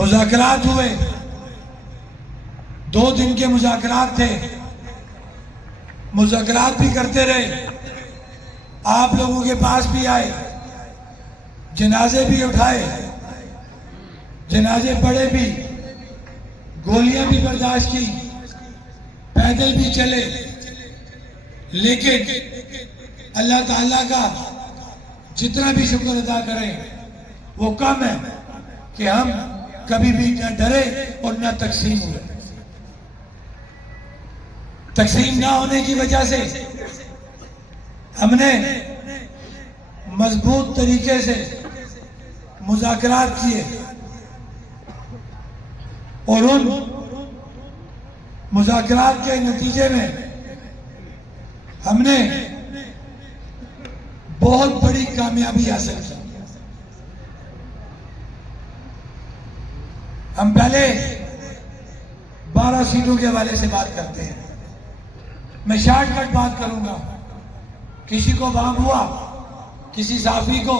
मुज़ाकरात हुए, 2 दिन के मुज़ाकरात थे, मुज़ाकरात भी करते रहे, आप लोगों के पास भी आए, जनाजे भी उठाए, जनाजे पढ़े भी, गोलियां भी बर्दाश्त की, पैदल भी चले, लेकिन अल्लाह ताला का जितना भी शुक्र अदा करें वो कम है कि हम कभी भी न डरे और न तकसीम हुए। तकसीम ना होने की वजह से हमने मजबूत तरीके से मुज़ाकरात किए और उन मुज़ाकरात के नतीजे में हमने बहुत बड़ी कामयाबी हासिल की। हम पहले 12 सीटों के हवाले से बात करते हैं। मैं शॉर्टकट बात करूंगा। किसी को वाम हुआ, किसी साफी को,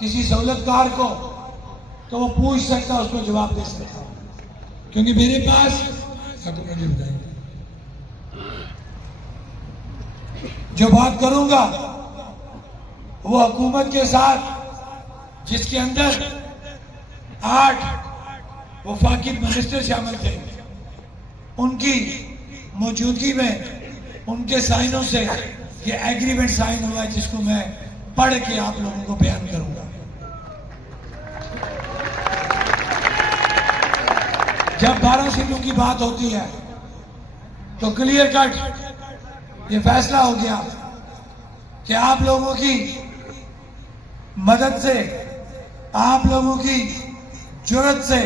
किसी सहूलतकार को, तो वो पूछ सकता, उसको जवाब दे सकता, क्योंकि मेरे पास जो बात करूंगा वो हुकूमत के साथ, जिसके अंदर 8 वफाकी मिनिस्टर शामिल थे, उनकी मौजूदगी में उनके साइनों से ये एग्रीमेंट साइन हुआ है, जिसको मैं पढ़ के आप लोगों को बयान करूंगा। जब 12 सीटों की बात होती है तो क्लियर कट ये फैसला हो गया कि आप लोगों की मदद से, आप लोगों की जुर्रत से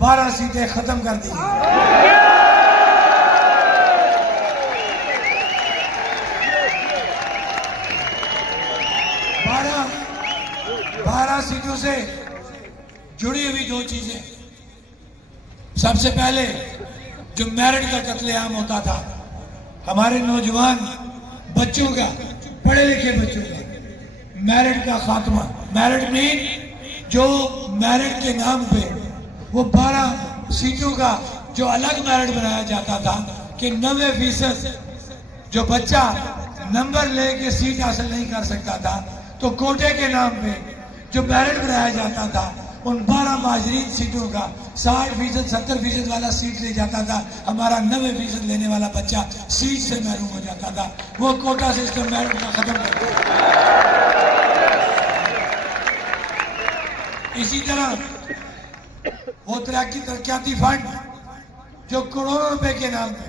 12 सीटें खत्म कर दी। 12 सीटों से जुड़ी हुई 2 चीजें। सबसे पहले जो मेरिट का कत्लेआम होता था, हमारे नौजवान बच्चों का, पढ़े लिखे बच्चों का मेरिट का खात्मा। मेरिट में जो मेरिट के नाम पे वो 12 सीटों का जो अलग मेरिट बनाया जाता था कि 90% जो बच्चा नंबर लेके सीट हासिल नहीं कर सकता था, तो कोटे के नाम पे जो मेरिट बनाया जाता था, उन 12 माजरीन सीटों का 60%, 70% वाला सीट ले जाता था। हमारा 90% लेने वाला बच्चा सीट से महरूम हो जाता था। वो कोटा सिस्टम मेरिट का खत्म कर दिया। इसी तरह वो तरक्याती फंड जो करोड़ों रुपए के नाम पे,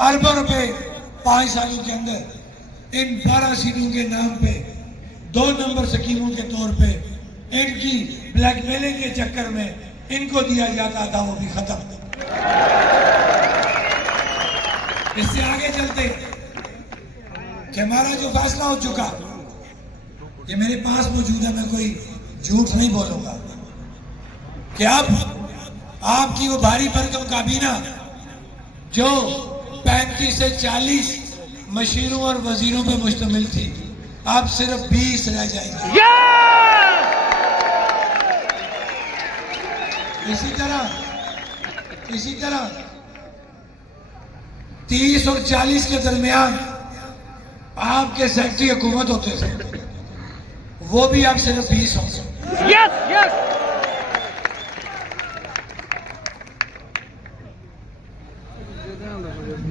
अरबों रुपए 5 सालों के अंदर इन 12 सीटों के नाम पे 2 नंबर स्कीमों के तौर पे इनकी ब्लैकमेलिंग के चक्कर में इनको दिया जाता था, वो भी खत्म। इससे आगे चलते कि हमारा जो फैसला हो चुका, ये मेरे पास मौजूद है, मैं कोई झूठ नहीं बोलूंगा, कि अब आपकी वो भारी भरकम काबीना जो 35 से 40 मशीरों और वजीरों पे मुश्तमिल थी, अब सिर्फ 20 रह जाएंगे। इसी तरह 30 और 40 के दरमियान आपके सेक्रेटरी हुकूमत होते थे, वो भी अब सिर्फ 20 होंगे।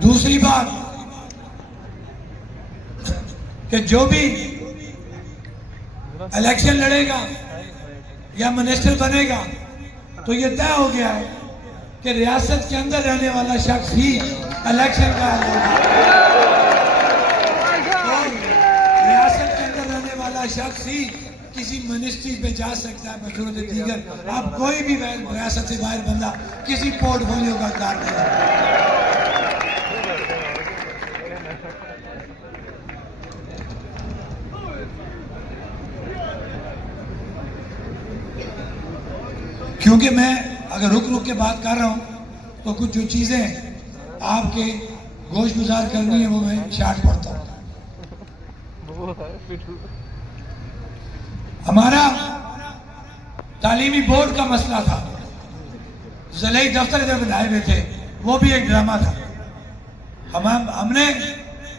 दूसरी बात कि जो भी इलेक्शन लड़ेगा या मिनिस्टर बनेगा, तो ये तय हो गया है कि रियासत के अंदर रहने वाला शख्स ही इलेक्शन का और रियासत के अंदर रहने वाला शख्स ही किसी मिनिस्ट्री पे जा सकता है बशूरत दीगर। आप कोई भी रियासत से बाहर बंदा किसी पोर्टफोलियो का कार्य नहीं है। क्योंकि मैं अगर रुक रुक के बात कर रहा हूं तो कुछ जो चीजें आपके गोशगुजार करनी है वो मैं शार्ट पढ़ता हूं। हमारा तालीमी बोर्ड का मसला था, ज़िले दफ्तर जब बनाए हुए थे, वो भी एक ड्रामा था। हमने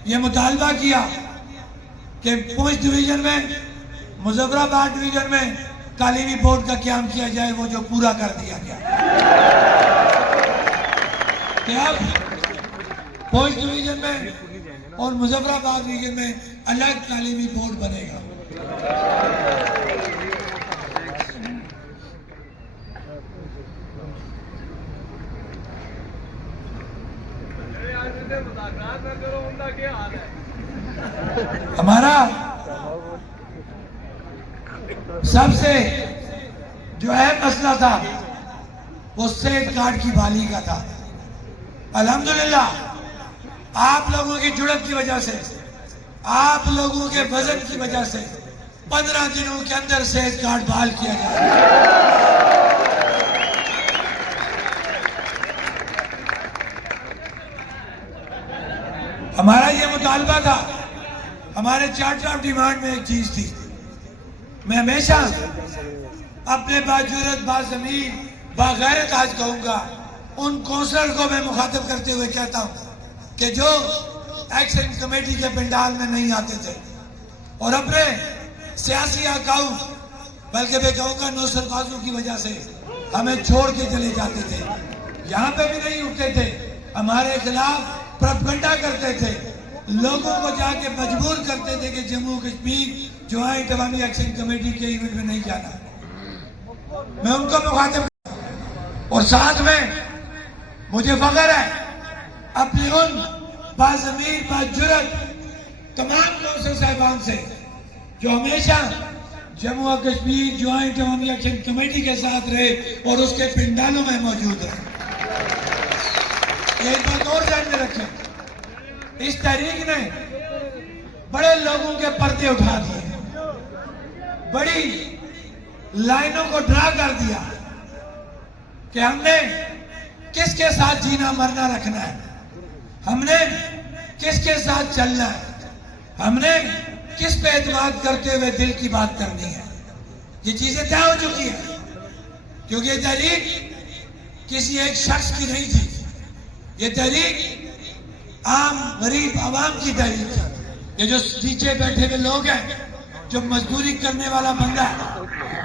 ये मुतालबा किया कि पूंछ डिवीजन में, मुजफ्फराबाद डिवीजन में तालीमी बोर्ड का क्याम किया जाए, वो जो पूरा कर दिया गया कि अब पूंछ डिवीजन में और मुजफ्फराबाद डिवीजन में अलग तालीमी बोर्ड बनेगा। हमारा सबसे जो अहम मसला था वो सेहत कार्ड की बहाली का था। अल्हम्दुलिल्लाह आप लोगों की जुड़त की वजह से, आप loगों के वजन की वजह से 15 दिनों के अंदर सेहत कार्ड बहाल किया गया। हमारा ये मुतालबा था, हमारे चार्टर ऑफ डिमांड में एक चीज थी, मैं हमेशा अपने बाजुरत बाज़मीर बागैरत आज कहूंगा, उन कौंसलर को मैं मुखातिब करते हुए कहता हूं कि जो एक्शन कमेटी के पंडाल में नहीं आते थे और अपने सियासी आकाऊ, बल्कि मैं कहूंगा नौसरबाजों की वजह से हमें छोड़ के चले जाते थे, यहाँ पे भी नहीं उठते थे, हमारे खिलाफ प्रोपगंडा करते थे, लोगों को जाके मजबूर करते थे कि जम्मू कश्मीर ज्वाइंट अवामी एक्शन कमेटी के इवेंट में नहीं जाना। मैं उनको मुखातिब और साथ में मुझे फख्र है अपने उन बाज़मीर बाजुरत तमाम कौंसल साहिबान से जो हमेशा जम्मू और कश्मीर ज्वाइंट अवामी एक्शन कमेटी के साथ रहे और उसके पिंडालों में मौजूद रहे। एक बात और ध्यान में रखें, इस तहरीक ने बड़े लोगों के पर्दे उठा दिए, बड़ी लाइनों को ड्रा कर दिया कि हमने किसके साथ जीना मरना रखना है, हमने किसके साथ चलना है, हमने किस पे एतमाद करते हुए दिल की बात करनी है। ये चीजें तय हो चुकी है, क्योंकि ये तहरीक किसी एक शख्स की नहीं थी, ये तहरीक आम गरीब आवाम की तहरीक थी। ये जो नीचे बैठे हुए लोग हैं, जो मजदूरी करने वाला बंदा है,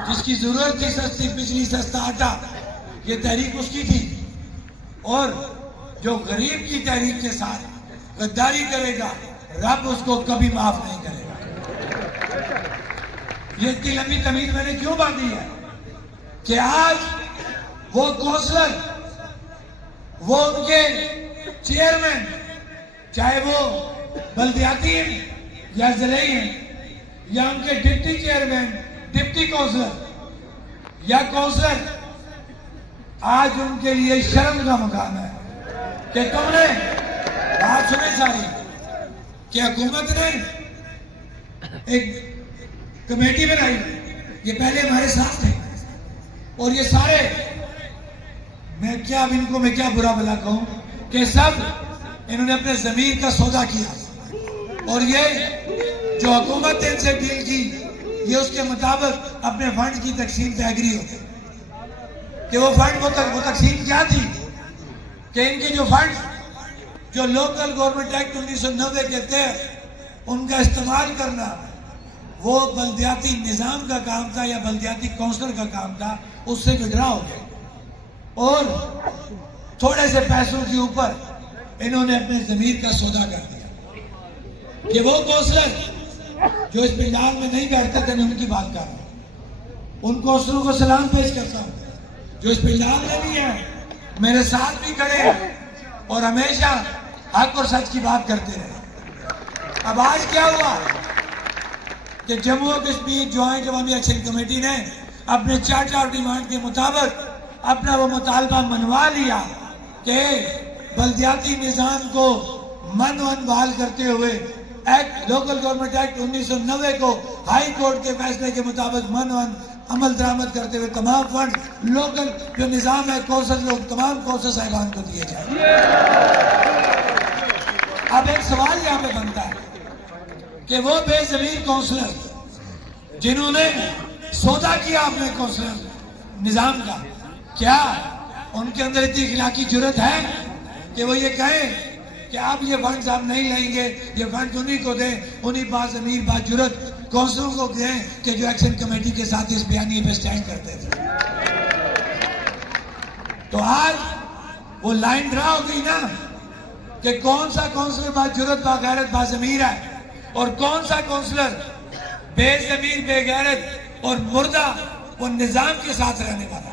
जिसकी जरूरत थी सस्ती बिजली सस्ता आटा, ये तहरीक उसकी थी। और जो गरीब की तहरीक के साथ गद्दारी करेगा, रब उसको कभी माफ नहीं करेगा। ये इतनी लंबी तमीज मैंने क्यों बांधी है कि आज वो कौंसलर, वो उनके चेयरमैन, चाहे वो बल्दियाती हैं या जिले हैं, या उनके डिप्टी चेयरमैन, डिप्टी काउंसलर या काउंसलर, आज उनके लिए शर्म का मुकाम है कि तुमने बात सुने सारी कि हुकूमत ने एक कमेटी बनाई, ये पहले हमारे साथ थे और ये सारे, मैं क्या अब इनको मैं क्या बुरा भला कहूं कि सब इन्होंने अपने जमीन का सौदा किया और ये जो हुकूमत ने इनसे डील की, ये उसके मुताबिक अपने फंड की तकसीम पे एग्री हो गए कि वो फंड वो तकसीम क्या थी कि इनके जो फंड जो लोकल गवर्नमेंट एक्ट 1990 के तहत उनका इस्तेमाल करना, वो बल्दियाती निज़ाम का काम था या बल्दियाती काउंसिलर का काम था, उससे विड्रा हो गए और थोड़े से पैसों के ऊपर इन्होंने अपने जमीर का सौदा कर दिया कि वो काउंसिलर जो इस पंडाल में नहीं बैठते थे, मैं उनकी बात कर रहा हूँ, उन काउंसिलरों को सलाम पेश करता हूँ जो इस पंडाल में भी है, मेरे साथ भी खड़े हैं और हमेशा हक और सच की बात करते रहे। अब आज क्या हुआ कि जम्मू और कश्मीर ज्वाइंट अवामी एक्शन कमेटी ने अपने चार्टर ऑफ डिमांड के मुताबिक अपना वो मुतालबा मनवा लिया कि बल्दियाती निज़ाम को मनवन बहाल करते हुए एक्ट लोकल गवर्नमेंट एक्ट 1990 को हाई कोर्ट के फैसले के मुताबिक मनवन अमल दरामद करते हुए तमाम फंड लोकल जो निज़ाम है कौंसल लोग तमाम कौंसल साहिबान को दिए जाए। अब एक सवाल यहाँ पे बनता है कि वो बेज़मीर काउंसलर जिन्होंने सौदा किया अपने काउंसलर निजाम का, क्या उनके अंदर इतनी इखलाकी जुर्रत है कि वो ये कहें कि आप ये फंड आप नहीं लेंगे, ये फंड उन्हीं को दें, उन्हीं बात अमीर बात जुर्रत कौंसलों को दें कि जो एक्शन कमेटी के साथ इस बयानी पे स्टैंड करते थे। तो आज वो लाइन ड्रा हो गई ना कि कौन सा काउंसलर बाजुर्रत बागैरत बाज़मीर है और कौन सा काउंसलर बेज़मीर बेगैरत और मुर्दा वो निजाम के साथ रहने वाला है।